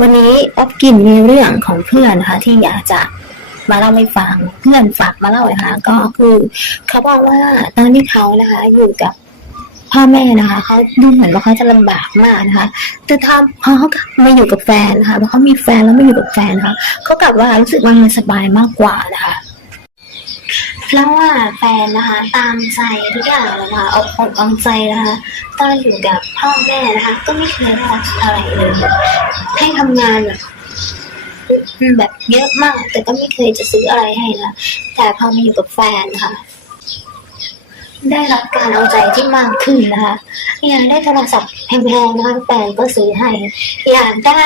วันนี้อ๊อฟกินในเรื่องของเพื่อนนะคะที่อยากจะมาเล่าให้ฟังเพื่อนฝากมาเล่าค่ะก็คือเขาบอกว่าตอนที่เขานะคะ อยู่กับพ่อแม่นะคะเขาดูเหมือนว่าเขาจะลำบากมากนะคะ แต่ถ้าพอเขากลับมาอยู่กับแฟนนะคะพอเขามีแฟนแล้วไม่อยู่กับแฟนนะคะเขากลับว่ารู้สึกว่ามันสบายมากกว่านะคะ เพราะว่าแฟนนะคะ ตามใจทุกอย่างเลยนะคะเอาอกเอาใจนะคะ ตอนอยู่กับพ่อแม่นะคะ ก็ไม่เคยได้รับอะไรเลยให้ทำงานแบบแบบเยอะมาก แต่ก็ไม่เคยจะซื้ออะไรให้นะแต่พอมาอยู่กับแฟนนะคะได้รับการเอาใจที่มากขึ้นนะคะอยากได้โทรศัพท์แพงๆนะคะแฟนก็ซื้อให้ อยากได้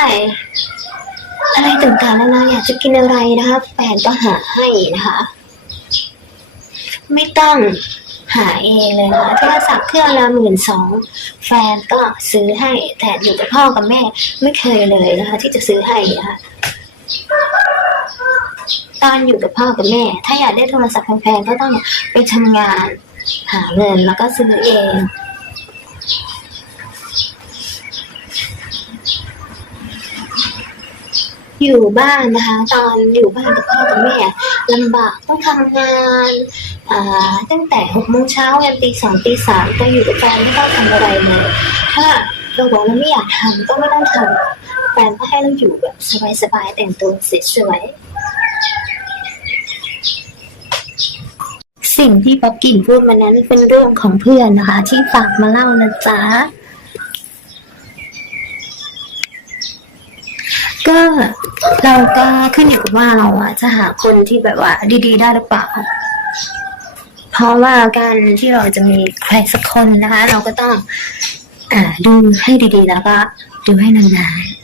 อะไรต่างๆแล้วนะอยากจะกินอะไรนะคะแฟนก็หาให้นะคะ ไม่ต้องหาเองเลยนะคะโทรศัพท์เครื่องละหมื่นสองแฟนก็ซื้อให้แต่อยู่กับพ่อกับแม่ไม่เคยเลยนะคะ ที่จะซื้อให้นะคะตอนอยู่กับพ่อกับแม่ ถ้าอยากได้โทรศัพท์แพงๆก็ต้องไปทำงาน หาเงินแล้วก็ซื้อเอง อยู่บ้านนะคะ ตอนอยู่บ้านกับพ่อกับแม่ลำบากต้องทำงานตั้งแต่หกโมงเช้ายันตีสองตีสามก็อยู่กับแฟนไม่ต้องทำอะไรเลยถ้าเราบอกเราไม่อยากทำก็ไม่ต้องทำแฟนก็ให้เราอยู่แบบสบายๆแต่งตัวสวยสิ่งที่ป๊อกกินพูดมานั้นเป็นเรื่องของเพื่อนนะคะ ที่ฝากมาเล่านะจ๊ะ ก็เราก็ขึ้นอยู่กับว่าเราอะจะหาคนที่แบบว่า ดี ๆ ได้หรือเปล่า เพราะว่าการที่เราจะมีใครสักคนนะคะ เราก็ต้อง อ่าดูให้ดีๆ แล้วก็ดูให้นานๆ